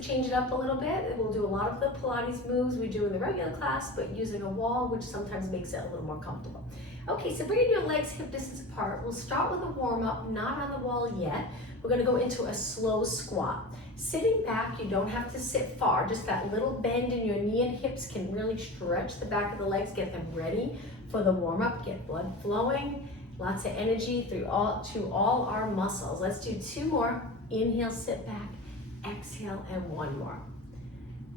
Change it up a little bit. We'll do a lot of the Pilates moves we do in the regular class, but using a wall, which sometimes makes it a little more comfortable. Okay, so bringing your legs hip distance apart. We'll start with a warm up, not on the wall yet. We're gonna go into a slow squat. Sitting back, you don't have to sit far. Just that little bend in your knee and hips can really stretch the back of the legs, get them ready for the warm up, get blood flowing, lots of energy to all our muscles. Let's do 2 more. Inhale, sit back. Exhale, and 1 more.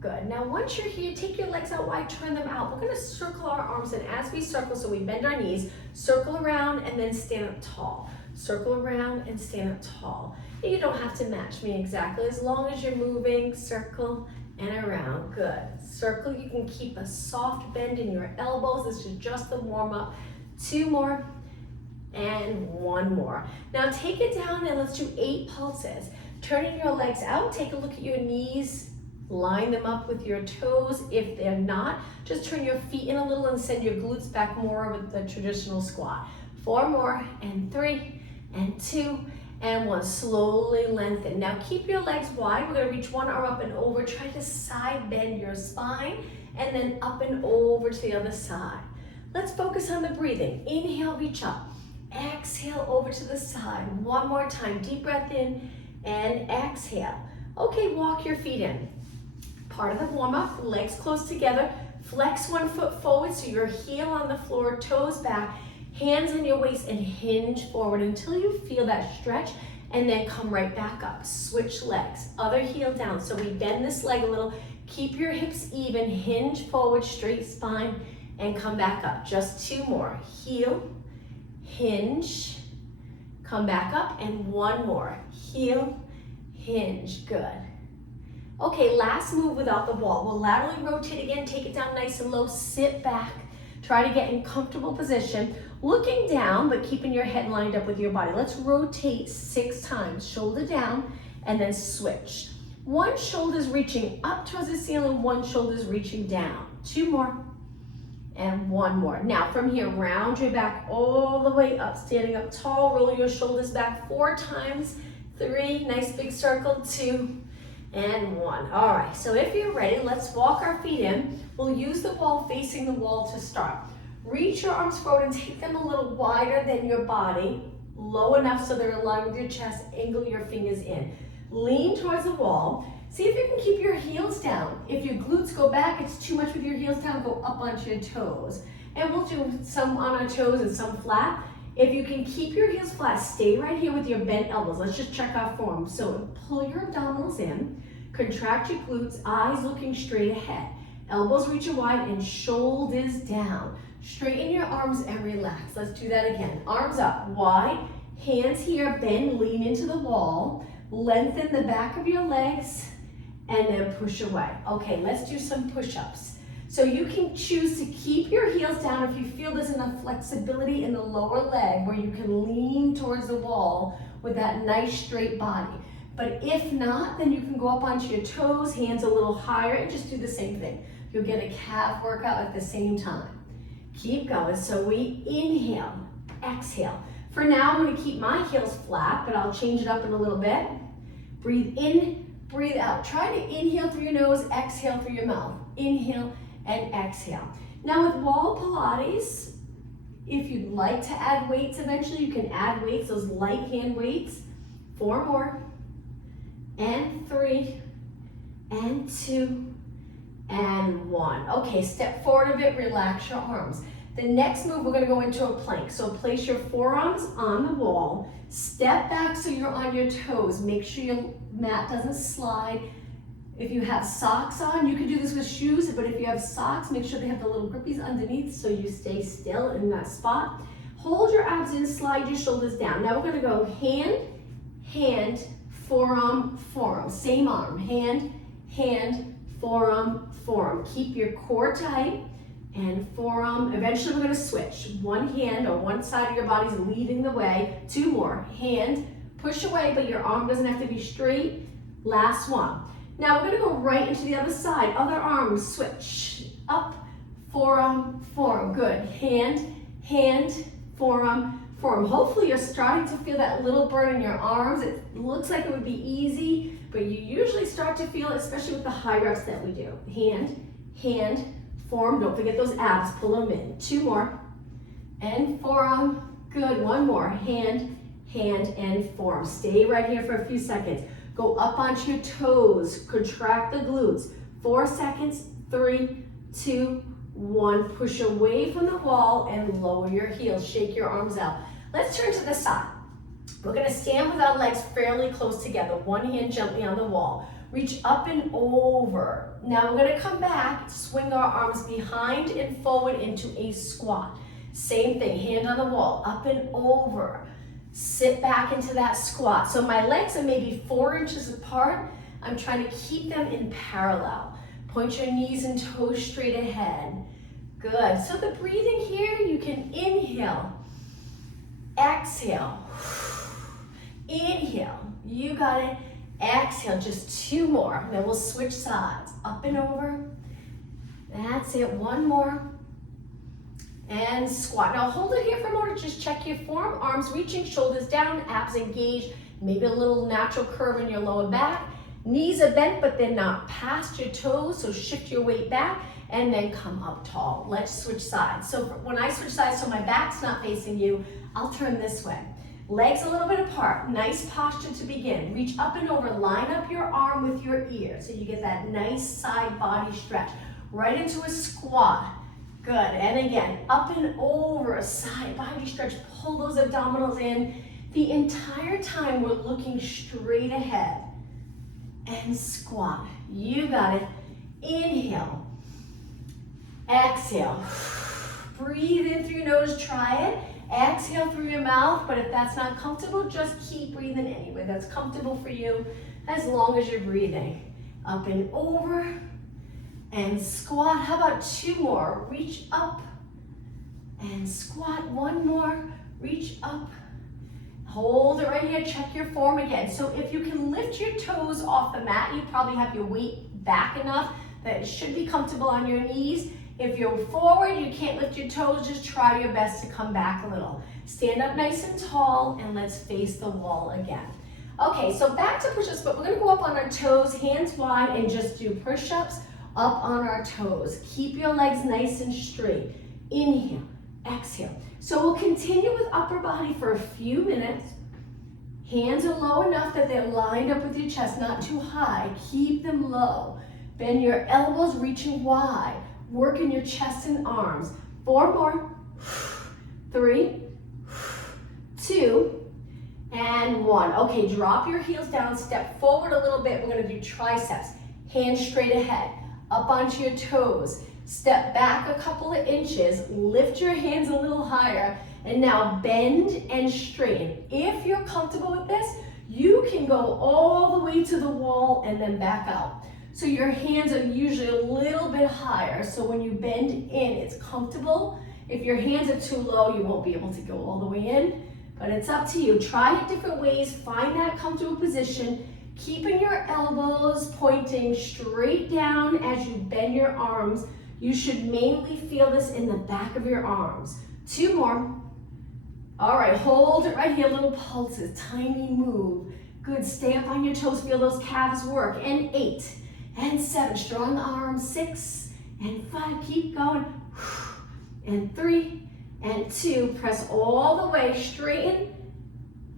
Good. Now once you're here, take your legs out wide, turn them out. We're going to circle our arms, and as we circle, so we bend our knees, circle around and then stand up tall. Circle around and stand up tall. And you don't have to match me exactly, as long as you're moving, circle and around. Good. Circle, you can keep a soft bend in your elbows. This is just the warm up. 2 more and 1 more. Now take it down and let's do 8 pulses. Turning your legs out, take a look at your knees, line them up with your toes. If they're not, just turn your feet in a little and send your glutes back more with the traditional squat. 4 more, and 3, and 2, and 1. Slowly lengthen. Now keep your legs wide. We're gonna reach one arm up and over. Try to side bend your spine, and then up and over to the other side. Let's focus on the breathing. Inhale, reach up. Exhale, over to the side. 1 more time, deep breath in, and exhale. Okay, walk your feet in. Part of the warm up, legs close together. Flex 1 foot forward so your heel on the floor, toes back, hands on your waist, and hinge forward until you feel that stretch, and then come right back up. Switch legs, other heel down. So we bend this leg a little. Keep your hips even, hinge forward, straight spine, and come back up. Just 2 more. Heel, hinge, come back up, and 1 more. Heel, hinge, good. Okay, last move without the wall. We'll laterally rotate again, take it down nice and low, sit back, try to get in comfortable position, looking down, but keeping your head lined up with your body. Let's rotate 6 times, shoulder down, and then switch. 1 shoulder's reaching up towards the ceiling, 1 shoulder's reaching down. 2 more, and 1 more. Now from here, round your back all the way up, standing up tall, roll your shoulders back 4 times, 3, nice big circle, 2, and 1. All right, so if you're ready, let's walk our feet in. We'll use the wall facing the wall to start. Reach your arms forward and take them a little wider than your body, low enough so they're aligned with your chest, angle your fingers in. Lean towards the wall. See if you can keep your heels down. If your glutes go back, it's too much with your heels down, go up onto your toes. And we'll do some on our toes and some flat. If you can keep your heels flat, stay right here with your bent elbows. Let's just check our form. So pull your abdominals in, contract your glutes, eyes looking straight ahead. Elbows reaching wide and shoulders down. Straighten your arms and relax. Let's do that again. Arms up, wide, hands here, bend, lean into the wall. Lengthen the back of your legs and then push away. Okay, let's do some push-ups. So you can choose to keep your heels down if you feel there's enough flexibility in the lower leg where you can lean towards the wall with that nice straight body. But if not, then you can go up onto your toes, hands a little higher, and just do the same thing. You'll get a calf workout at the same time. Keep going. So we inhale, exhale. For now, I'm going to keep my heels flat, but I'll change it up in a little bit. Breathe in, breathe out. Try to inhale through your nose, exhale through your mouth. Inhale and exhale. Now with wall Pilates, if you'd like to add weights eventually, you can add weights, those light hand weights. 4 more, and 3, and 2, and 1. Okay, step forward a bit, relax your arms. The next move, we're gonna go into a plank. So place your forearms on the wall, step back so you're on your toes. Make sure your mat doesn't slide. If you have socks on, you can do this with shoes, but if you have socks, make sure they have the little grippies underneath so you stay still in that spot. Hold your abs in, slide your shoulders down. Now we're gonna go hand, hand, forearm, forearm. Same arm, hand, hand, forearm, forearm. Keep your core tight and forearm. Eventually we're gonna switch. One hand or one side of your body's leading the way. 2 more, hand, push away, but your arm doesn't have to be straight. Last one. Now we're gonna go right into the other side. Other arm, switch. Up, forearm, forearm. Good. Hand, hand, forearm, form. Hopefully you're starting to feel that little burn in your arms. It looks like it would be easy, but you usually start to feel it, especially with the high reps that we do. Hand, hand, form. Don't forget those abs. Pull them in. 2 more. And forearm. Good. 1 more. Hand, hand, and form. Stay right here for a few seconds. Go up onto your toes. Contract the glutes. 4 seconds. 3, 2, 1. Push away from the wall and lower your heels. Shake your arms out. Let's turn to the side. We're going to stand with our legs fairly close together. One hand gently on the wall. Reach up and over. Now we're going to come back, swing our arms behind and forward into a squat. Same thing, hand on the wall, up and over. Sit back into that squat. So my legs are maybe 4 inches apart. I'm trying to keep them in parallel. Point your knees and toes straight ahead. Good. So the breathing here, you can inhale, exhale, inhale. You got it. Exhale, just 2 more. Then we'll switch sides. Up and over. That's it. 1 more. And squat. Now hold it here for a moment. Just check your form. Arms reaching, shoulders down, abs engaged. Maybe a little natural curve in your lower back. Knees are bent, but they're not past your toes. So shift your weight back and then come up tall. Let's switch sides. So when I switch sides, so my back's not facing you, I'll turn this way. Legs a little bit apart. Nice posture to begin. Reach up and over. Line up your arm with your ear so you get that nice side body stretch. Right into a squat. Good. And again, up and over, side body stretch. Pull those abdominals in. The entire time we're looking straight ahead. And squat. You got it. Inhale. Exhale. Breathe in through your nose. Try it. Exhale through your mouth, but if that's not comfortable, just keep breathing anyway. That's comfortable for you as long as you're breathing. Up and over and squat. How about 2 more? Reach up and squat. 1 more. Reach up. Hold it right here. Check your form again. So if you can lift your toes off the mat, you probably have your weight back enough that it should be comfortable on your knees. If you're forward, you can't lift your toes, just try your best to come back a little. Stand up nice and tall, and let's face the wall again. Okay, so back to push-ups, but we're gonna go up on our toes, hands wide, and just do push-ups up on our toes. Keep your legs nice and straight. Inhale, exhale. So we'll continue with upper body for a few minutes. Hands are low enough that they're lined up with your chest, not too high. Keep them low. Bend your elbows, reaching wide. Work in your chest and arms. 4 more. 3, 2, and 1. Okay, drop your heels down, step forward a little bit. We're gonna do triceps. Hands straight ahead, up onto your toes. Step back a couple of inches, lift your hands a little higher, and now bend and straighten. If you're comfortable with this, you can go all the way to the wall and then back out. So your hands are usually a little bit higher, so when you bend in, it's comfortable. If your hands are too low, you won't be able to go all the way in, but it's up to you. Try it different ways, find that comfortable position, keeping your elbows pointing straight down as you bend your arms. You should mainly feel this in the back of your arms. 2 more. All right, hold it right here, little pulses, tiny move. Good, stay up on your toes, feel those calves work. And 8. And 7, strong arms, 6, and 5, keep going, and 3, and 2, press all the way, straighten,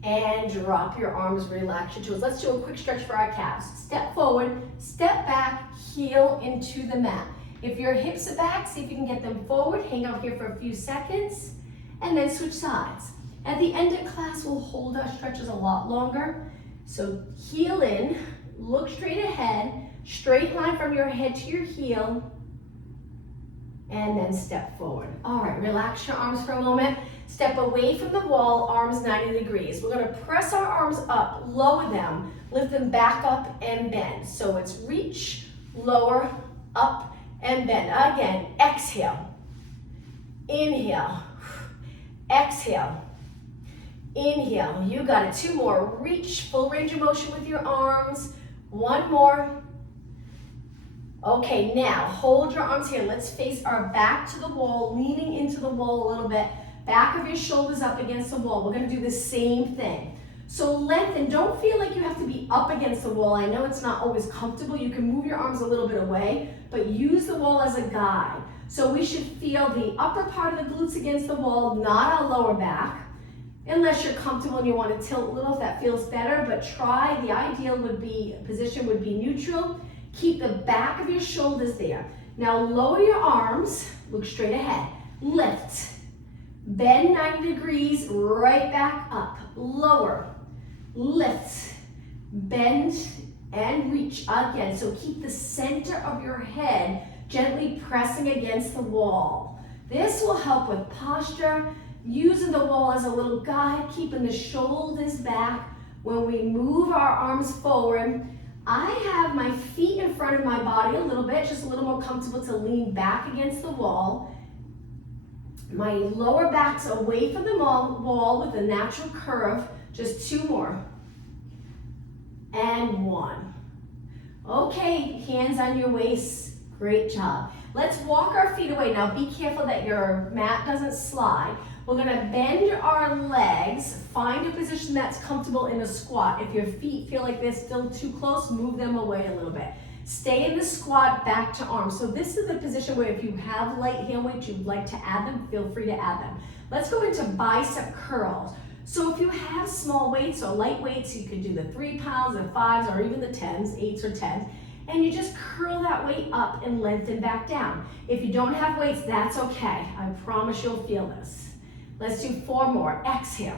and drop your arms, relax your toes. Let's do a quick stretch for our calves. Step forward, step back, heel into the mat. If your hips are back, see if you can get them forward, hang out here for a few seconds, and then switch sides. At the end of class, we'll hold our stretches a lot longer. So heel in, look straight ahead, straight line from your head to your heel, and then step forward. All right, relax your arms for a moment. Step away from the wall, arms 90 degrees. We're gonna press our arms up, lower them, lift them back up and bend. So it's reach, lower, up, and bend. Again, exhale, inhale, exhale, inhale. You got it. 2 more. Reach, full range of motion with your arms. 1 more. Okay, now hold your arms here. Let's face our back to the wall, leaning into the wall a little bit. Back of your shoulders up against the wall. We're gonna do the same thing. So lengthen, don't feel like you have to be up against the wall. I know it's not always comfortable. You can move your arms a little bit away, but use the wall as a guide. So we should feel the upper part of the glutes against the wall, not our lower back. Unless you're comfortable and you want to tilt a little, if that feels better, but try, the ideal position would be neutral. Keep the back of your shoulders there. Now lower your arms, look straight ahead, lift, bend 90 degrees, right back up, lower, lift, bend, and reach again. So keep the center of your head gently pressing against the wall. This will help with posture, using the wall as a little guide, keeping the shoulders back. When we move our arms forward, I have my feet in front of my body a little bit, just a little more comfortable to lean back against the wall. My lower back's away from the wall with a natural curve. Just 2 more. And 1. Okay, hands on your waist. Great job. Let's walk our feet away. Now be careful that your mat doesn't slide. We're gonna bend our legs, find a position that's comfortable in a squat. If your feet feel like they're still too close, move them away a little bit. Stay in the squat, back to arms. So this is the position where if you have light hand weights, you'd like to add them, feel free to add them. Let's go into bicep curls. So if you have small weights or light weights, you could do the 3 pounds, the 5s, or even the 10s, 8s or 10s, and you just curl that weight up and lengthen back down. If you don't have weights, that's okay. I promise you'll feel this. Let's do 4 more. Exhale.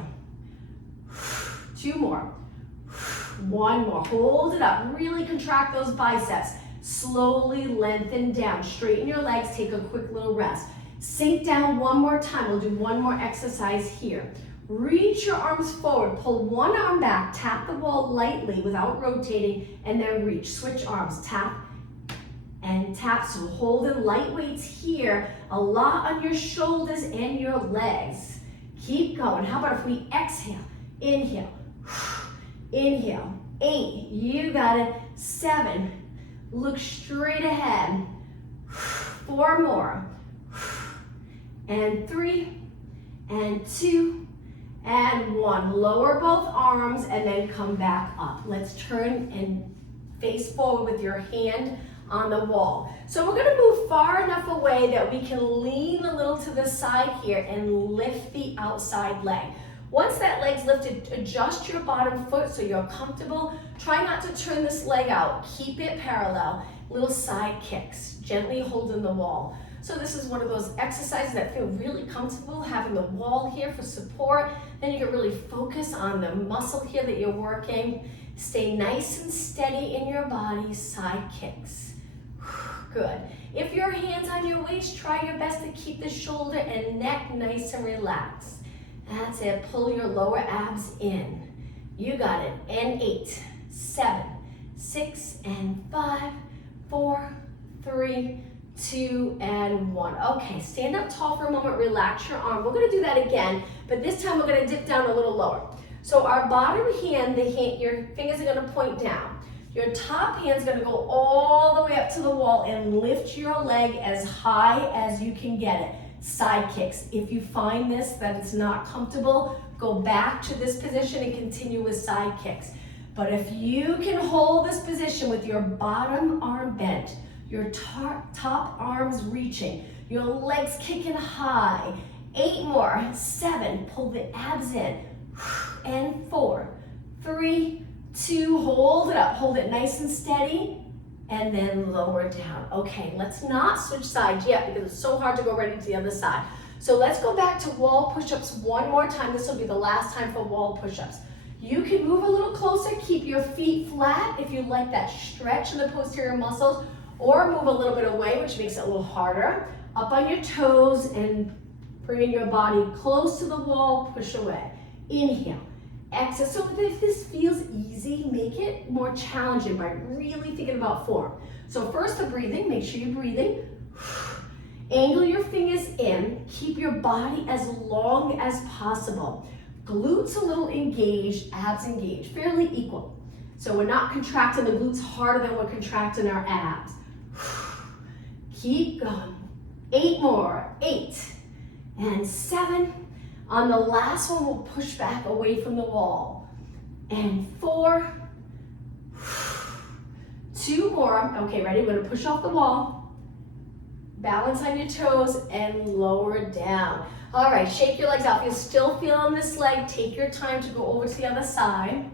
2 more. 1 more. Hold it up. Really contract those biceps. Slowly lengthen down. Straighten your legs. Take a quick little rest. Sink down 1 more time. We'll do 1 more exercise here. Reach your arms forward. Pull 1 arm back. Tap the wall lightly without rotating, and then reach. Switch arms. Tap and tap. So holding light weights here, a lot on your shoulders and your legs. Keep going. How about if we exhale, inhale, inhale, 8, you got it, 7, look straight ahead, 4 more, and 3, and 2, and 1. Lower both arms and then come back up. Let's turn and face forward with your hand on the wall. So we're gonna move far enough away that we can lean a little to the side here and lift the outside leg. Once that leg's lifted, adjust your bottom foot so you're comfortable. Try not to turn this leg out. Keep it parallel. Little side kicks, gently holding the wall. So this is one of those exercises that feel really comfortable, having the wall here for support. Then you can really focus on the muscle here that you're working. Stay nice and steady in your body, side kicks. Good. If your hand's on your waist, try your best to keep the shoulder and neck nice and relaxed. That's it. Pull your lower abs in. You got it. And 8, 7, 6, and 5, 4, 3, 2, and 1. Okay, stand up tall for a moment. Relax your arm. We're going to do that again, but this time we're going to dip down a little lower. So our bottom hand, your fingers are going to point down. Your top hand's gonna go all the way up to the wall and lift your leg as high as you can get it. Side kicks. If you find that it's not comfortable, go back to this position and continue with side kicks. But if you can hold this position with your bottom arm bent, your top arms reaching, your legs kicking high, 8 more, 7, pull the abs in, and 4, 3, 2, hold it up, hold it nice and steady, and then lower down. Okay, let's not switch sides yet because it's so hard to go right into the other side. So let's go back to wall push-ups 1 more time. This will be the last time for wall push-ups. You can move a little closer, keep your feet flat if you like that stretch in the posterior muscles, or move a little bit away, which makes it a little harder. Up on your toes and bring your body close to the wall, push away. Inhale. Exhale. So if this feels easy, make it more challenging by really thinking about form. So first the breathing, make sure you're breathing. Angle your fingers in, keep your body as long as possible. Glutes a little engaged, abs engaged, fairly equal. So we're not contracting the glutes harder than we're contracting our abs. Keep going. 8 more, 8, and 7, On the last one, we'll push back away from the wall. And 4, 2 more. Okay, ready? We're gonna push off the wall. Balance on your toes and lower down. All right, shake your legs out. If you're still feeling this leg, take your time to go over to the other side.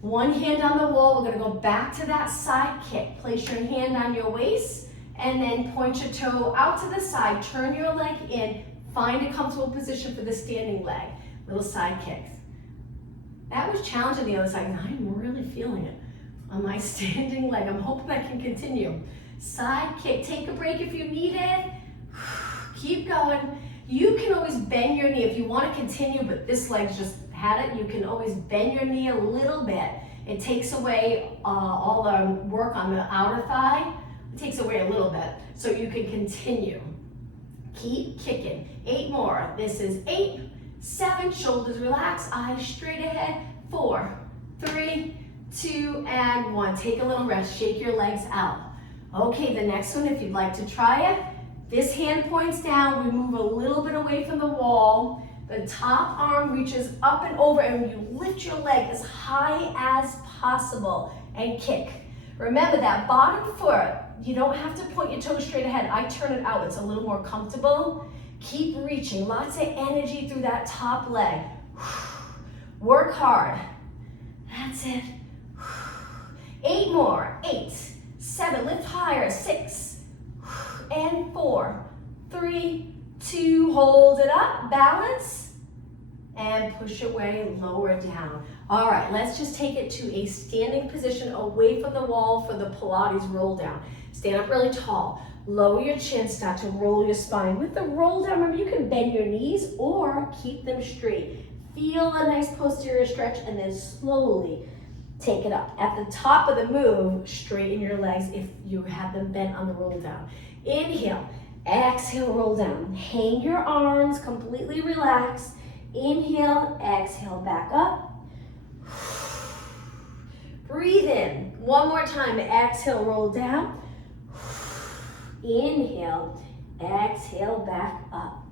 One hand on the wall, we're gonna go back to that side kick. Place your hand on your waist and then point your toe out to the side. Turn your leg in. Find a comfortable position for the standing leg. Little side kicks. That was challenging the other side. I'm really feeling it on my standing leg. I'm hoping I can continue. Side kick. Take a break if you need it. Keep going. You can always bend your knee if you want to continue, but this leg's just had it. You can always bend your knee a little bit. It takes away all the work on the outer thigh. It takes away a little bit, so you can continue. Keep kicking. 8 more. This is 8, 7, shoulders relax, eyes straight ahead. 4, 3, 2, and 1. Take a little rest. Shake your legs out. Okay, the next one, if you'd like to try it, this hand points down. We move a little bit away from the wall. The top arm reaches up and over, and you lift your leg as high as possible and kick. Remember that bottom foot, you don't have to point your toes straight ahead. I turn it out. It's a little more comfortable. Keep reaching. Lots of energy through that top leg. Work hard. That's it. 8 more. 8, 7, lift higher. 6, and 4, 3, 2, hold it up, balance, and push away, lower down. All right, let's just take it to a standing position away from the wall for the Pilates roll down. Stand up really tall, lower your chin, start to roll your spine. With the roll down, remember you can bend your knees or keep them straight. Feel a nice posterior stretch and then slowly take it up. At the top of the move, straighten your legs if you have them bent on the roll down. Inhale, exhale, roll down. Hang your arms, completely relax. Inhale, exhale, back up. Breathe in. One more time, exhale, roll down. Inhale, exhale, back up.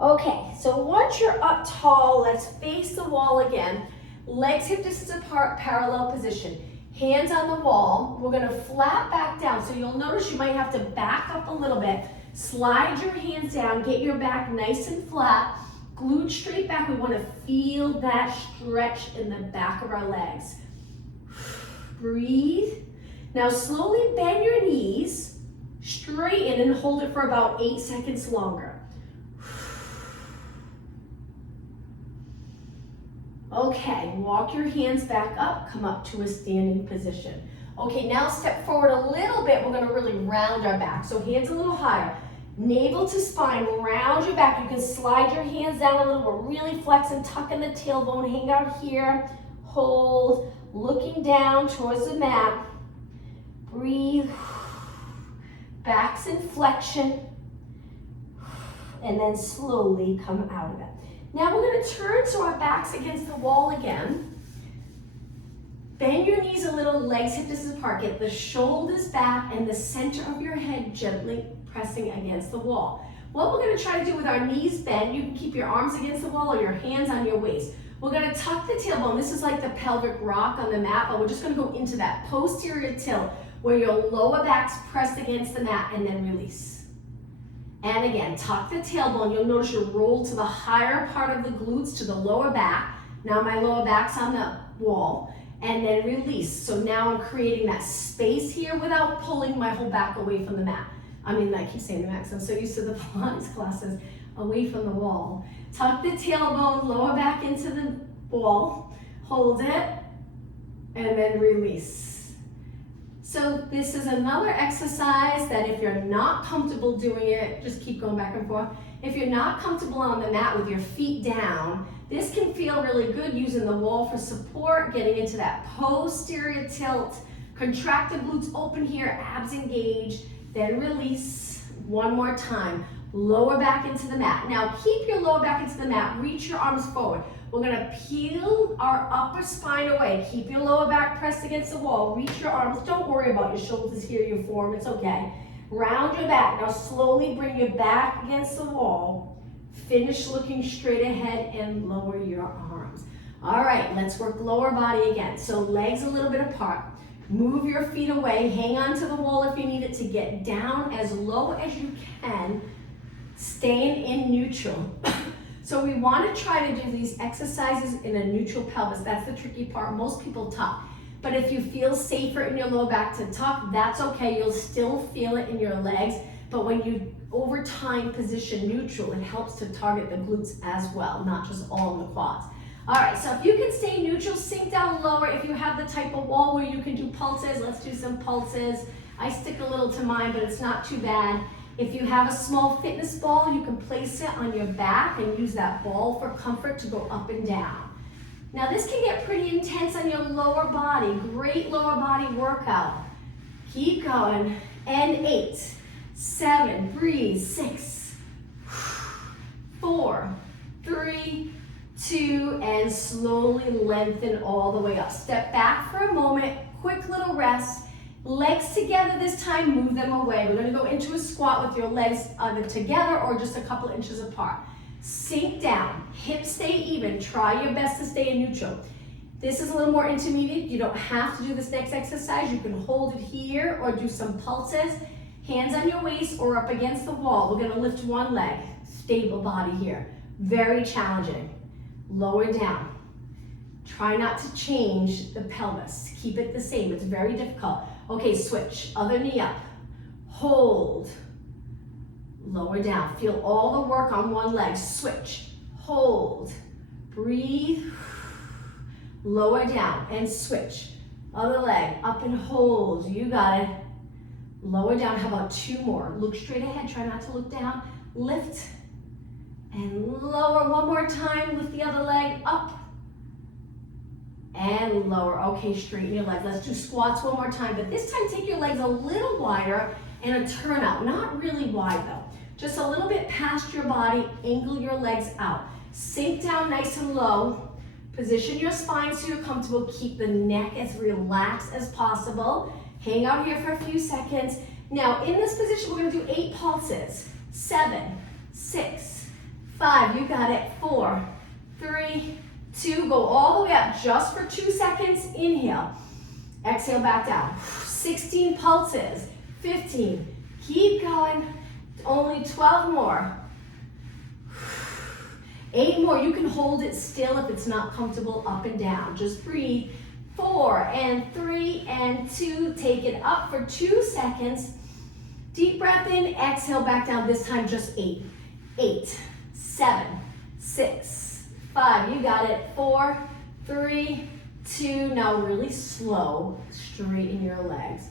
Okay, so once you're up tall, let's face the wall again. Legs hip distance apart, parallel position. Hands on the wall. We're gonna flat back down. So you'll notice you might have to back up a little bit. Slide your hands down, get your back nice and flat. Glute straight back. We wanna feel that stretch in the back of our legs. Breathe. Now slowly bend your knees, straighten and hold it for about 8 seconds longer. Okay, walk your hands back up, come up to a standing position. Okay, now step forward a little bit. We're gonna really round our back. So hands a little higher. Navel to spine, round your back. You can slide your hands down a little. We're really flexing, tucking the tailbone, hang out here. Hold, looking down towards the mat. Breathe. Back's in flexion. And then slowly come out of it. Now we're going to turn so our back's against the wall again. Bend your knees a little, legs hip distance apart. Get the shoulders back and the center of your head gently pressing against the wall. What we're going to try to do with our knees bent, you can keep your arms against the wall or your hands on your waist. We're going to tuck the tailbone. This is like the pelvic rock on the mat, but we're just going to go into that posterior tilt where your lower back's pressed against the mat and then release. And again, tuck the tailbone. You'll notice you roll to the higher part of the glutes, to the lower back. Now my lower back's on the wall. And then release. So now I'm creating that space here without pulling my whole back away from the mat. I keep saying the mat because I'm so used to the Pilates classes, away from the wall. Tuck the tailbone, lower back into the wall. Hold it. And then release. So this is another exercise that if you're not comfortable doing it, just keep going back and forth. If you're not comfortable on the mat with your feet down, this can feel really good using the wall for support, getting into that posterior tilt. Contract the glutes open here, abs engaged, then release. One more time. Lower back into the mat. Now keep your lower back into the mat, reach your arms forward. We're gonna peel our upper spine away. Keep your lower back pressed against the wall. Reach your arms. Don't worry about your shoulders here, your form, it's okay. Round your back. Now slowly bring your back against the wall. Finish looking straight ahead and lower your arms. All right, let's work lower body again. So legs a little bit apart. Move your feet away. Hang on to the wall if you need it to get down as low as you can, staying in neutral. So we want to try to do these exercises in a neutral pelvis. That's the tricky part. Most people tuck. But if you feel safer in your lower back to tuck, that's okay. You'll still feel it in your legs. But when you, over time, position neutral, it helps to target the glutes as well, not just all in the quads. All right, so if you can stay neutral, sink down lower. If you have the type of wall where you can do pulses, let's do some pulses. I stick a little to mine, but it's not too bad. If you have a small fitness ball, you can place it on your back and use that ball for comfort to go up and down. Now this can get pretty intense on your lower body. Great lower body workout. Keep going. And 8, 7, breathe, 6, 4, 3, 2, and slowly lengthen all the way up. Step back for a moment, quick little rest. Legs together this time, move them away. We're gonna go into a squat with your legs either together or just a couple inches apart. Sink down, hips stay even. Try your best to stay in neutral. This is a little more intermediate. You don't have to do this next exercise. You can hold it here or do some pulses. Hands on your waist or up against the wall. We're gonna lift one leg. Stable body here. Very challenging. Lower down. Try not to change the pelvis. Keep it the same. It's very difficult. Okay, switch. Other knee up. Hold. Lower down. Feel all the work on one leg. Switch. Hold. Breathe. Lower down and switch. Other leg. Up and hold. You got it. Lower down. How about 2 more? Look straight ahead. Try not to look down. Lift. And lower. One more time. Lift the other leg up. And lower. Okay, straighten your legs. Let's do squats one more time, but this time take your legs a little wider and a turn out. Not really wide though. Just a little bit past your body. Angle your legs out. Sink down nice and low. Position your spine so you're comfortable. Keep the neck as relaxed as possible. Hang out here for a few seconds. Now in this position, we're gonna do 8 pulses. 7, 6, 5, you got it. 4, 3, 2, go all the way up just for 2 seconds. Inhale, exhale back down. 16 pulses, 15, keep going. Only 12 more. 8 more, you can hold it still if it's not comfortable, up and down. Just breathe. 4 and 3 and 2, take it up for 2 seconds. Deep breath in, exhale back down, this time just 8. 8, 7, 6, 5, you got it. 4, 3, 2, now really slow, straighten your legs.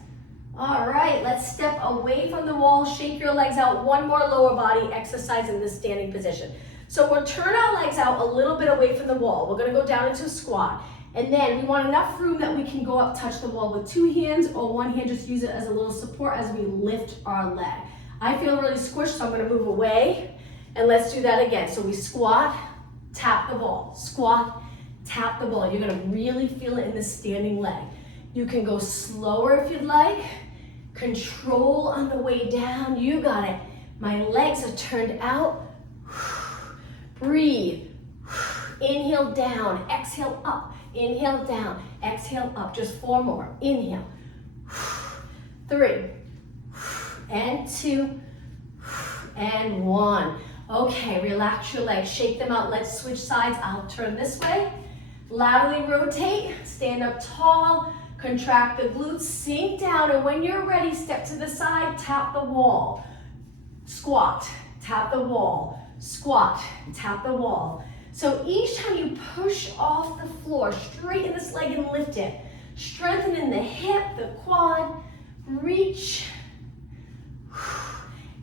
All right, let's step away from the wall, shake your legs out. One more lower body exercise in this standing position. So we'll turn our legs out a little bit away from the wall. We're gonna go down into a squat. And then we want enough room that we can go up, touch the wall with 2 hands, or 1 hand, just use it as a little support as we lift our leg. I feel really squished, so I'm gonna move away, and let's do that again. So we squat, tap the ball, squat, tap the ball. You're gonna really feel it in the standing leg. You can go slower if you'd like. Control on the way down, you got it. My legs are turned out. Breathe. Inhale down, exhale up. Inhale down, exhale up. Just 4 more. Inhale. 3 and 2 and 1. Okay, relax your legs, shake them out. Let's switch sides. I'll turn this way. Laterally rotate, stand up tall, contract the glutes, sink down, and when you're ready, step to the side, tap the wall. Squat, tap the wall. Squat, tap the wall. So each time you push off the floor, straighten this leg and lift it. Strengthening the hip, the quad, reach.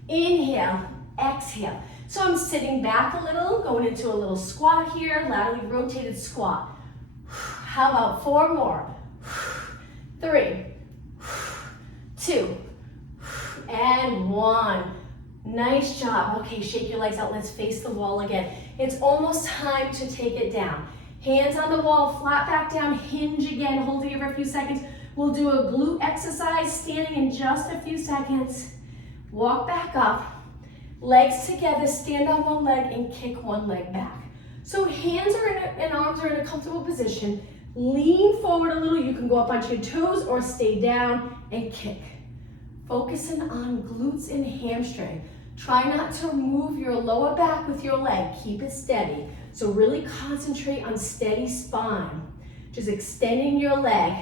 Inhale, exhale. So I'm sitting back a little, going into a little squat here, laterally rotated squat. How about 4 more? 3, 2, and 1. Nice job. Okay, shake your legs out. Let's face the wall again. It's almost time to take it down. Hands on the wall, flat back down, hinge again, holding it for a few seconds. We'll do a glute exercise, standing in just a few seconds. Walk back up. Legs together, stand on one leg and kick one leg back. So hands are and arms are in a comfortable position. Lean forward a little. You can go up onto your toes or stay down and kick. Focusing on glutes and hamstring. Try not to move your lower back with your leg. Keep it steady. So really concentrate on steady spine. Just extending your leg.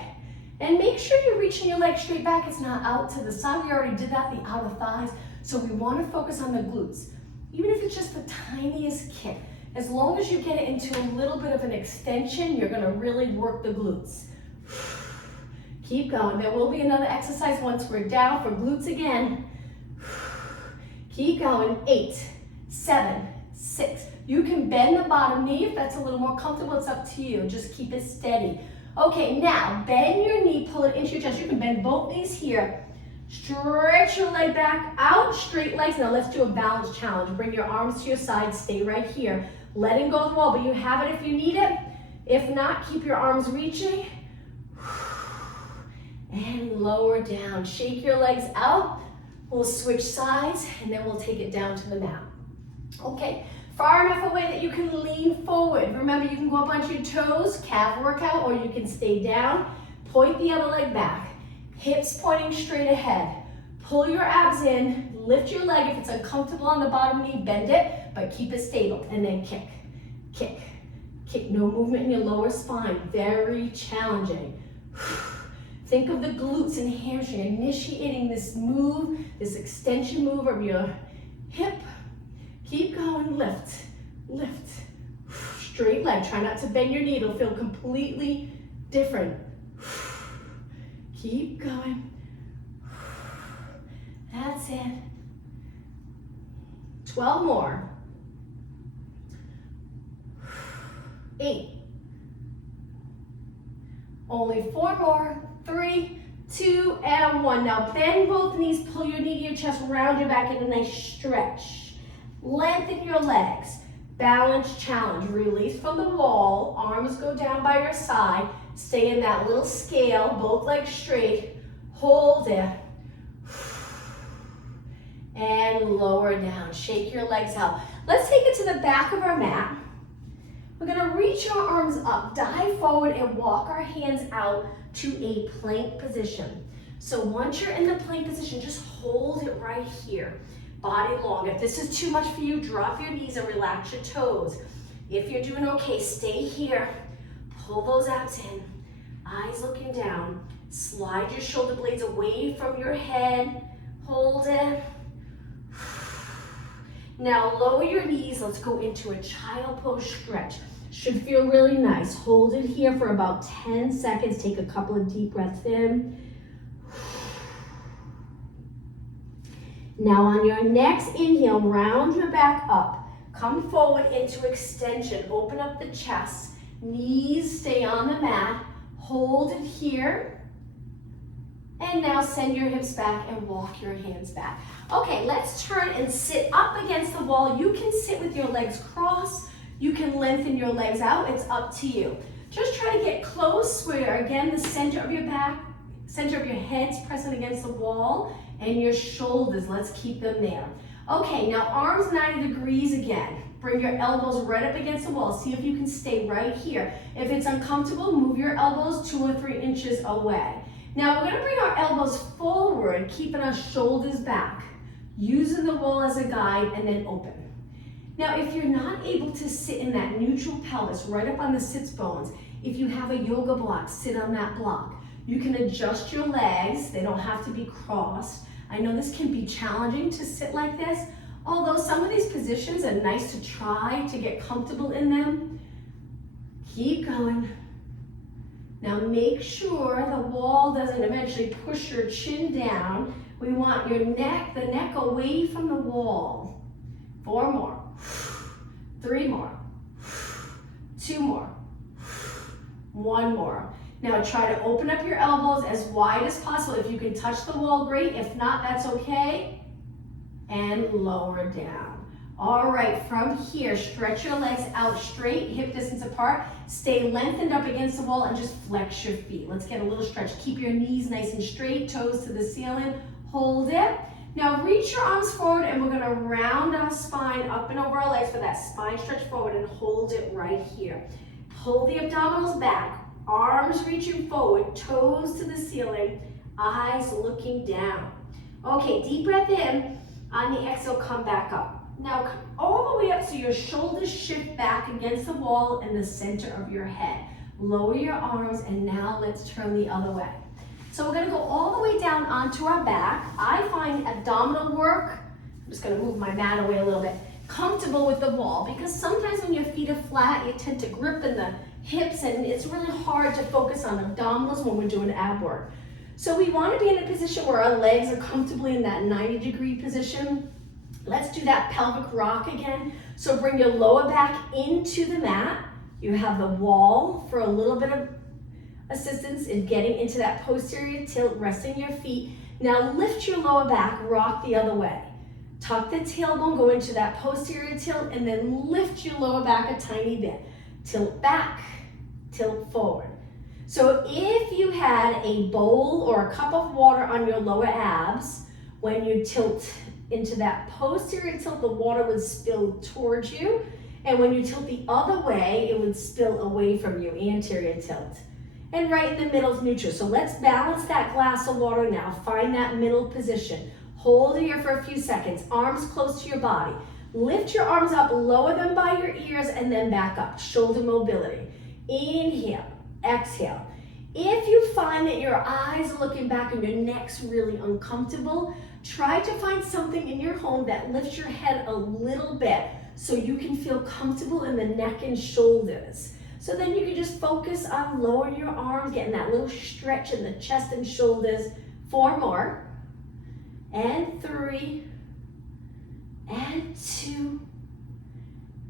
And make sure you're reaching your leg straight back. It's not out to the side. We already did that, the outer thighs. So we want to focus on the glutes. Even if it's just the tiniest kick. As long as you get it into a little bit of an extension, you're going to really work the glutes. Keep going. There will be another exercise once we're down for glutes again. Keep going. 8, 7, 6. You can bend the bottom knee if that's a little more comfortable. It's up to you. Just keep it steady. Okay, now bend your knee, pull it into your chest. You can bend both knees here. Stretch your leg back out, straight legs. Now let's do a balance challenge. Bring your arms to your side, stay right here. Letting go of the wall, but you have it if you need it. If not, keep your arms reaching. And lower down. Shake your legs out. We'll switch sides, and then we'll take it down to the mat. Okay, far enough away that you can lean forward. Remember, you can go up onto your toes, calf workout, or you can stay down. Point the other leg back. Hips pointing straight ahead. Pull your abs in, lift your leg. If it's uncomfortable on the bottom knee, bend it, but keep it stable. And then kick, kick, kick. No movement in your lower spine. Very challenging. Think of the glutes and hamstring, initiating this move, this extension move of your hip. Keep going, lift, lift. Straight leg, try not to bend your knee. It'll feel completely different. Keep going. That's it. 12 more. 8. Only 4 more. 3, 2, and 1. Now bend both knees, pull your knee to your chest, round your back in a nice stretch. Lengthen your legs. Balance challenge. Release from the wall. Arms go down by your side. Stay in that little scale, both legs straight. Hold it. And lower down. Shake your legs out. Let's take it to the back of our mat. We're gonna reach our arms up, dive forward, and walk our hands out to a plank position. So once you're in the plank position, just hold it right here. Body long. If this is too much for you, drop your knees and relax your toes. If you're doing okay, stay here. Pull those abs in. Eyes looking down. Slide your shoulder blades away from your head. Hold it. Now lower your knees. Let's go into a child pose stretch. Should feel really nice. Hold it here for about 10 seconds. Take a couple of deep breaths in. Now on your next inhale, round your back up. Come forward into extension. Open up the chest. Knees stay on the mat. Hold it here. And now send your hips back and walk your hands back. Okay, let's turn and sit up against the wall. You can sit with your legs crossed. You can lengthen your legs out. It's up to you. Just try to get close where, again, the center of your back, center of your head's pressing against the wall, and your shoulders, let's keep them there. Okay, now arms 90 degrees again. Bring your elbows right up against the wall. See if you can stay right here. If it's uncomfortable, move your elbows 2 or 3 inches away. Now we're gonna bring our elbows forward, keeping our shoulders back, using the wall as a guide, and then open. Now, if you're not able to sit in that neutral pelvis, right up on the sits bones, if you have a yoga block, sit on that block. You can adjust your legs. They don't have to be crossed. I know this can be challenging to sit like this, although some of these positions are nice to try to get comfortable in them. Keep going. Now make sure the wall doesn't eventually push your chin down. We want your neck, the neck away from the wall. 4 more. 3 more. 2 more. 1 more. Now try to open up your elbows as wide as possible. If you can touch the wall, great. If not, that's okay. And lower down. All right, from here, stretch your legs out straight, hip distance apart. Stay lengthened up against the wall and just flex your feet. Let's get a little stretch. Keep your knees nice and straight, toes to the ceiling. Hold it. Now reach your arms forward and we're gonna round our spine up and over our legs for that spine stretch forward and hold it right here. Pull the abdominals back, arms reaching forward, toes to the ceiling, eyes looking down. Okay, deep breath in. On the exhale, come back up. Now come all the way up so your shoulders shift back against the wall in the center of your head. Lower your arms and now let's turn the other way. So we're gonna go all the way down onto our back. I find abdominal work, I'm just gonna move my mat away a little bit, comfortable with the wall because sometimes when your feet are flat, you tend to grip in the hips and it's really hard to focus on abdominals when we're doing ab work. So we wanna be in a position where our legs are comfortably in that 90-degree position. Let's do that pelvic rock again. So bring your lower back into the mat. You have the wall for a little bit of assistance in getting into that posterior tilt, resting your feet. Now lift your lower back, rock the other way. Tuck the tailbone, go into that posterior tilt, and then lift your lower back a tiny bit. Tilt back, tilt forward. So if you had a bowl or a cup of water on your lower abs, when you tilt into that posterior tilt, the water would spill towards you. And when you tilt the other way, it would spill away from you, anterior tilt. And right in the middle is neutral. So let's balance that glass of water now. Find that middle position. Hold here for a few seconds. Arms close to your body. Lift your arms up, lower them by your ears, and then back up. Shoulder mobility. Inhale, exhale. If you find that your eyes are looking back and your neck's really uncomfortable, try to find something in your home that lifts your head a little bit so you can feel comfortable in the neck and shoulders. So then you can just focus on lowering your arms, getting that little stretch in the chest and shoulders. 4 more. And 3. And 2.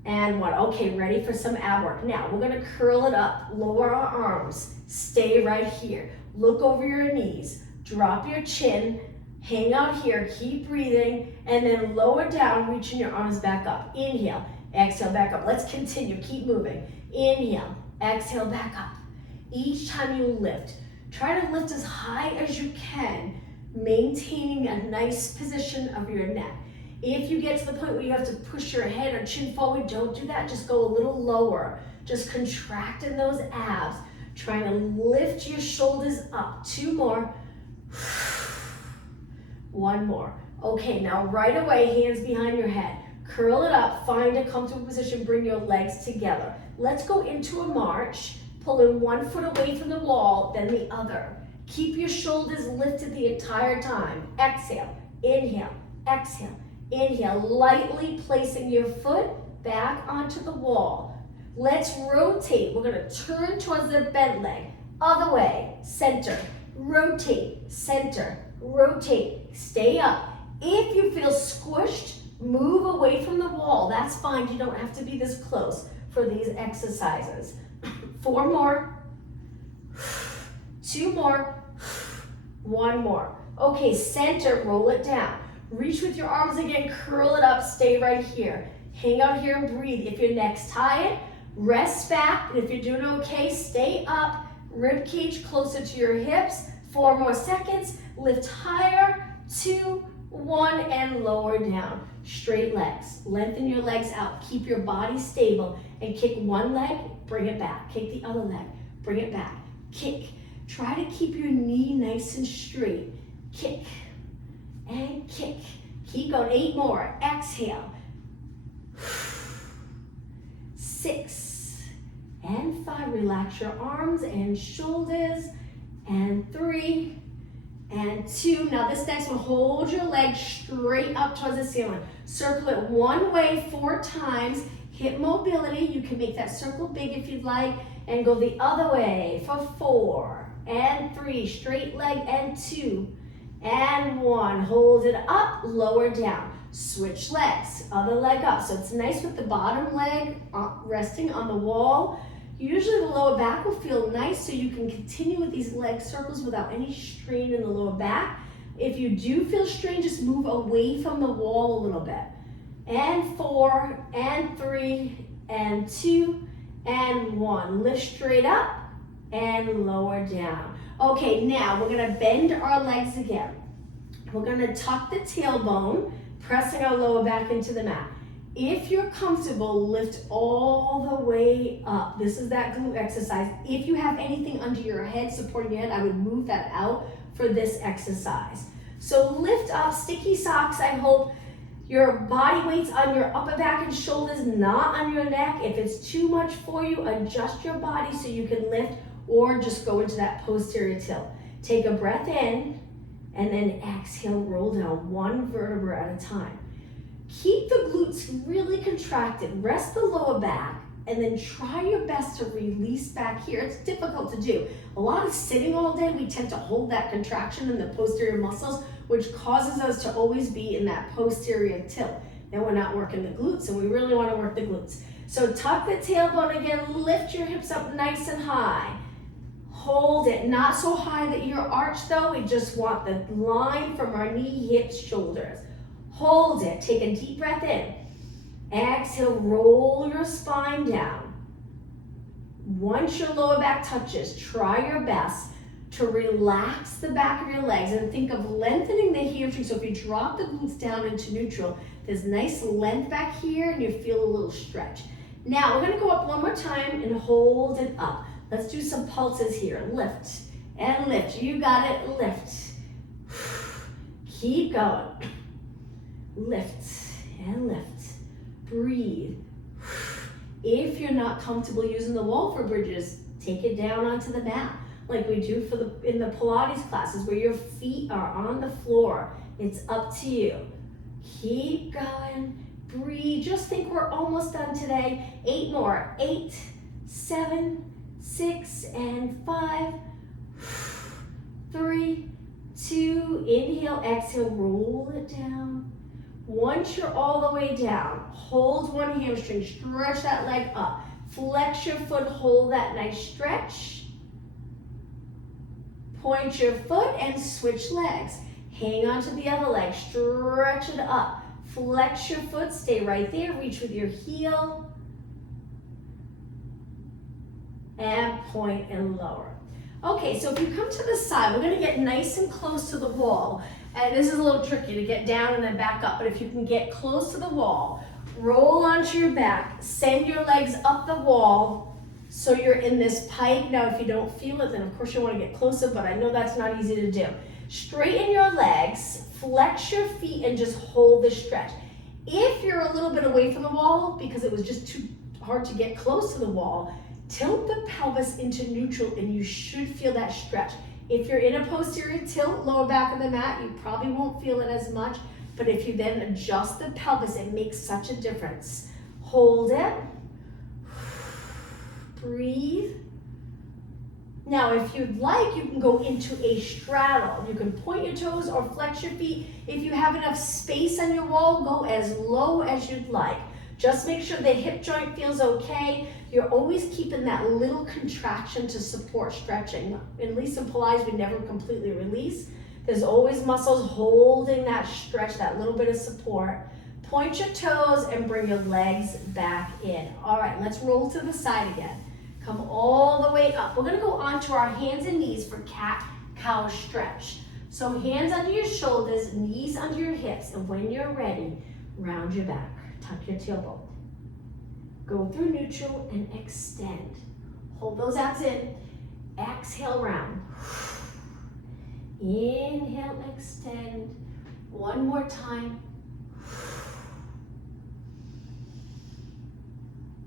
And 1. Okay, ready for some ab work. Now we're gonna curl it up, lower our arms, stay right here. Look over your knees, drop your chin, hang out here, keep breathing, and then lower down, reaching your arms back up. Inhale, exhale, back up. Let's continue, keep moving. Inhale, exhale, back up. Each time you lift, try to lift as high as you can, maintaining a nice position of your neck. If you get to the point where you have to push your head or chin forward, don't do that. Just go a little lower. Just contracting those abs. Trying to lift your shoulders up. 2 more. 1 more. Okay, now right away, hands behind your head. Curl it up, find a comfortable position, bring your legs together. Let's go into a march, pulling 1 foot away from the wall, then the other. Keep your shoulders lifted the entire time. Exhale, inhale, exhale, inhale. Lightly placing your foot back onto the wall. Let's rotate. We're gonna turn towards the bent leg. Other way, center, rotate, center, rotate, stay up. If you feel squished, move away from the wall. That's fine. You don't have to be this close for these exercises. 4 more. 2 more. 1 more. Okay, center, roll it down. Reach with your arms again, curl it up, stay right here. Hang out here and breathe. If your neck's tired, rest back. And if you're doing okay, stay up. Rib cage closer to your hips. 4 more seconds. Lift higher. 2, 1, and lower down. Straight legs. Lengthen your legs out. Keep your body stable. And kick one leg, bring it back. Kick the other leg, bring it back. Kick. Try to keep your knee nice and straight. Kick and kick. Keep going. 8 more. Exhale. 6 and 5. Relax your arms and shoulders. And 3 and 2. Now this next one, hold your legs straight up towards the ceiling. Circle it one way 4 times. Hip mobility. You can make that circle big if you'd like. And go the other way for 4 and 3. Straight leg and 2 and 1. Hold it up, lower down. Switch legs, other leg up. So it's nice with the bottom leg resting on the wall. Usually the lower back will feel nice, so you can continue with these leg circles without any strain in the lower back. If you do feel strain, just move away from the wall a little bit. And 4 and 3 and 2 and 1. Lift straight up and lower down. Okay, now we're gonna bend our legs again. We're gonna tuck the tailbone, pressing our lower back into the mat. If you're comfortable, lift all the way up. This is that glute exercise. If you have anything under your head, supporting your head, I would move that out for this exercise. So lift up, sticky socks, I hope. Your body weight's on your upper back and shoulders, not on your neck. If it's too much for you, adjust your body so you can lift or just go into that posterior tilt. Take a breath in and then exhale, roll down one vertebra at a time. Keep the glutes really contracted. Rest the lower back and then try your best to release back here. It's difficult to do. A lot of sitting all day, we tend to hold that contraction in the posterior muscles, which causes us to always be in that posterior tilt. Then we're not working the glutes, and we really want to work the glutes. So tuck the tailbone again, lift your hips up nice and high. Hold it, not so high that you're arched though. We just want the line from our knee, hips, shoulders. Hold it, take a deep breath in. Exhale, roll your spine down. Once your lower back touches, try your best to relax the back of your legs and think of lengthening the hamstring. So if you drop the glutes down into neutral, there's nice length back here and you feel a little stretch. Now we're gonna go up one more time and hold it up. Let's do some pulses here. Lift and lift. You got it, lift. Keep going. Lift and lift. Breathe. If you're not comfortable using the wall for bridges, take it down onto the mat, like we do in the Pilates classes where your feet are on the floor. It's up to you. Keep going, breathe. Just think we're almost done today. 8 more, 8, 7, 6, and 5, 3, 2, inhale, exhale, roll it down. Once you're all the way down, hold one hamstring, stretch that leg up. Flex your foot, hold that nice stretch. Point your foot and switch legs. Hang on to the other leg, stretch it up. Flex your foot, stay right there, reach with your heel. And point and lower. Okay, so if you come to the side, we're gonna get nice and close to the wall. And this is a little tricky to get down and then back up, but if you can get close to the wall, roll onto your back, send your legs up the wall so you're in this pike. Now, if you don't feel it, then of course you want to get closer, but I know that's not easy to do. Straighten your legs, flex your feet, and just hold the stretch. If you're a little bit away from the wall because it was just too hard to get close to the wall, tilt the pelvis into neutral and you should feel that stretch. If you're in a posterior tilt, lower back of the mat, you probably won't feel it as much, but if you then adjust the pelvis, it makes such a difference. Hold it. Breathe. Now, if you'd like, you can go into a straddle. You can point your toes or flex your feet. If you have enough space on your wall, go as low as you'd like. Just make sure the hip joint feels okay. You're always keeping that little contraction to support stretching. At least in Pilates, we never completely release. There's always muscles holding that stretch, that little bit of support. Point your toes and bring your legs back in. All right, let's roll to the side again. Come all the way up. We're gonna go onto our hands and knees for cat-cow stretch. So hands under your shoulders, knees under your hips, and when you're ready, round your back. Tuck your tailbone. Go through neutral and extend. Hold those abs in. Exhale, round. Inhale, extend. One more time.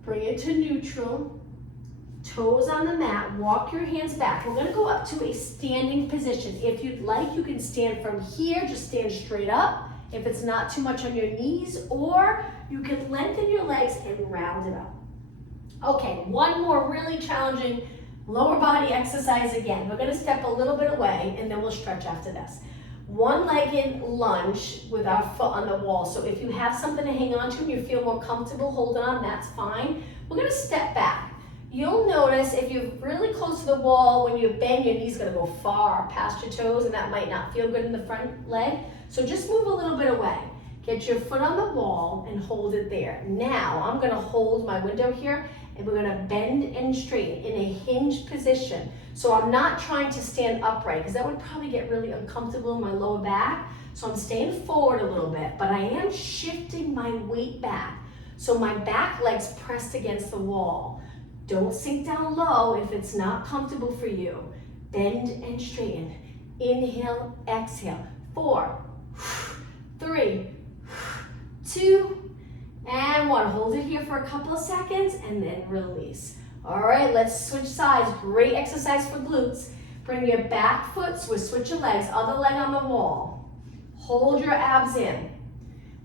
Bring it to neutral. Toes on the mat. Walk your hands back. We're going to go up to a standing position. If you'd like, you can stand from here. Just stand straight up if it's not too much on your knees, or you can lengthen your legs and round it up. Okay, one more really challenging lower body exercise again. We're gonna step a little bit away and then we'll stretch after this. One-legged lunge with our foot on the wall. So if you have something to hang on to and you feel more comfortable holding on, that's fine. We're gonna step back. You'll notice if you're really close to the wall, when you bend, your knee's gonna go far past your toes and that might not feel good in the front leg. So just move a little bit away. Get your foot on the wall and hold it there. Now, I'm gonna hold my window here and we're gonna bend and straighten in a hinged position. So I'm not trying to stand upright because that would probably get really uncomfortable in my lower back. So I'm staying forward a little bit, but I am shifting my weight back. So my back leg's pressed against the wall. Don't sink down low if it's not comfortable for you. Bend and straighten. Inhale, exhale. 4, 3, 2, and 1. Hold it here for a couple of seconds and then release. All right, let's switch sides. Great exercise for glutes. Bring your back foot, switch your legs, other leg on the wall. Hold your abs in.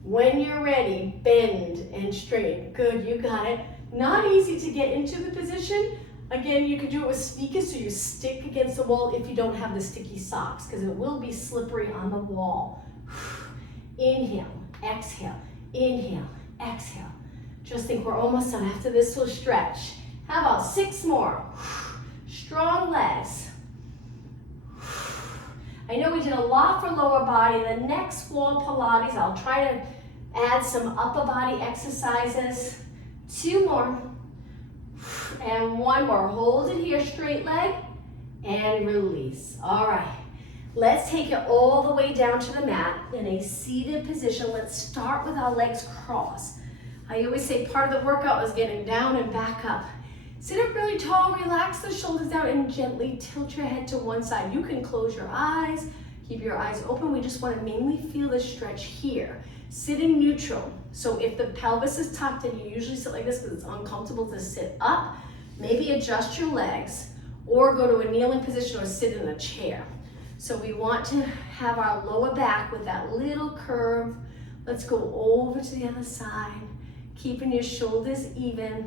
When you're ready, bend and straighten. Good, you got it. Not easy to get into the position. Again, you can do it with sneakers, so you stick against the wall if you don't have the sticky socks, because it will be slippery on the wall. Inhale, exhale, inhale, exhale. Just think we're almost done. After this, we'll stretch. How about 6 more? Strong legs. I know we did a lot for lower body. The next wall Pilates, I'll try to add some upper body exercises. 2 more. And 1 more. Hold it here, straight leg, and release. All right. Let's take it all the way down to the mat in a seated position. Let's start with our legs crossed. I always say part of the workout is getting down and back up. Sit up really tall, relax the shoulders down, and gently tilt your head to one side. You can close your eyes, keep your eyes open. We just want to mainly feel the stretch here. Sitting neutral. So if the pelvis is tucked and you usually sit like this because it's uncomfortable to sit up, maybe adjust your legs or go to a kneeling position or sit in a chair. So we want to have our lower back with that little curve. Let's go over to the other side, keeping your shoulders even.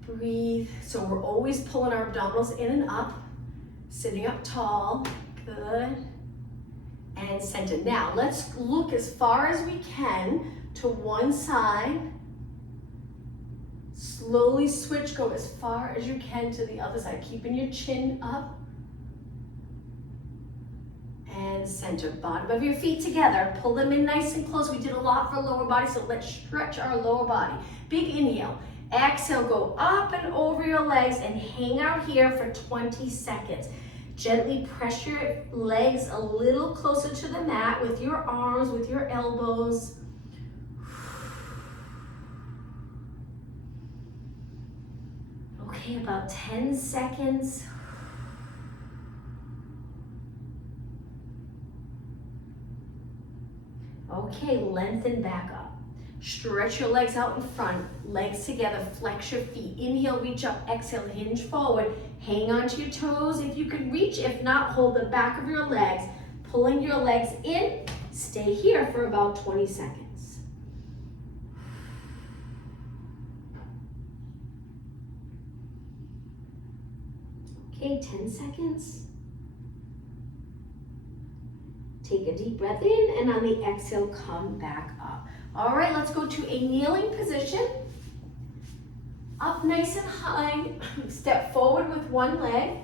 Breathe. So we're always pulling our abdominals in and up, sitting up tall. Good. And center. Now let's look as far as we can to one side. Slowly switch, go as far as you can to the other side, keeping your chin up. And center. Bottom of your feet together. Pull them in nice and close. We did a lot for lower body, so let's stretch our lower body. Big inhale. Exhale, go up and over your legs and hang out here for 20 seconds. Gently press your legs a little closer to the mat with your arms, with your elbows. Okay, about 10 seconds. Okay, lengthen back up. Stretch your legs out in front, legs together, flex your feet. Inhale, reach up, exhale, hinge forward. Hang on to your toes if you can reach. If not, hold the back of your legs, pulling your legs in. Stay here for about 20 seconds. Okay, 10 seconds. Take a deep breath in, and on the exhale, come back up. All right, let's go to a kneeling position. Up nice and high. Step forward with one leg.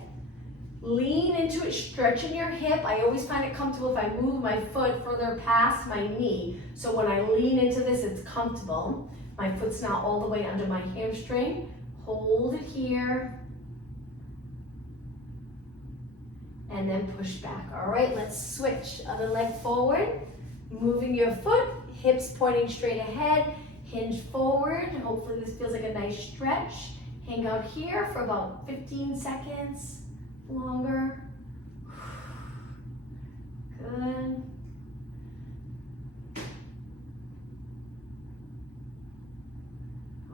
Lean into it, stretching your hip. I always find it comfortable if I move my foot further past my knee. So when I lean into this, it's comfortable. My foot's not all the way under my hamstring. Hold it here. And then push back. All right, let's switch. Other leg forward. Moving your foot, hips pointing straight ahead. Hinge forward. Hopefully this feels like a nice stretch. Hang out here for about 15 seconds. Longer. Good.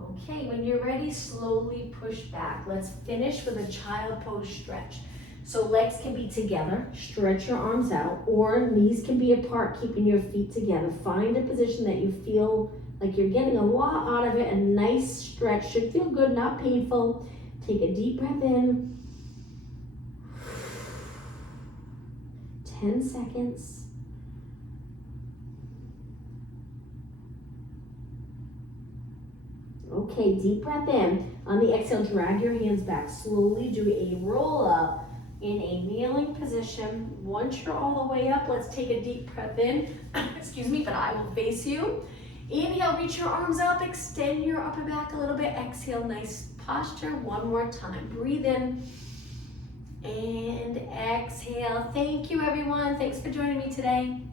Okay, when you're ready, slowly push back. Let's finish with a child pose stretch. So legs can be together, stretch your arms out, or knees can be apart, keeping your feet together. Find a position that you feel like you're getting a lot out of it. A nice stretch, should feel good, not painful. Take a deep breath in. 10 seconds. Okay, deep breath in. On the exhale, drag your hands back. Slowly do a roll up in a kneeling position. Once you're all the way up, let's take a deep breath in. Excuse me, but I will face you. Inhale, reach your arms up, extend your upper back a little bit. Exhale, nice posture. One more time. Breathe in. And exhale. Thank you, everyone. Thanks for joining me today.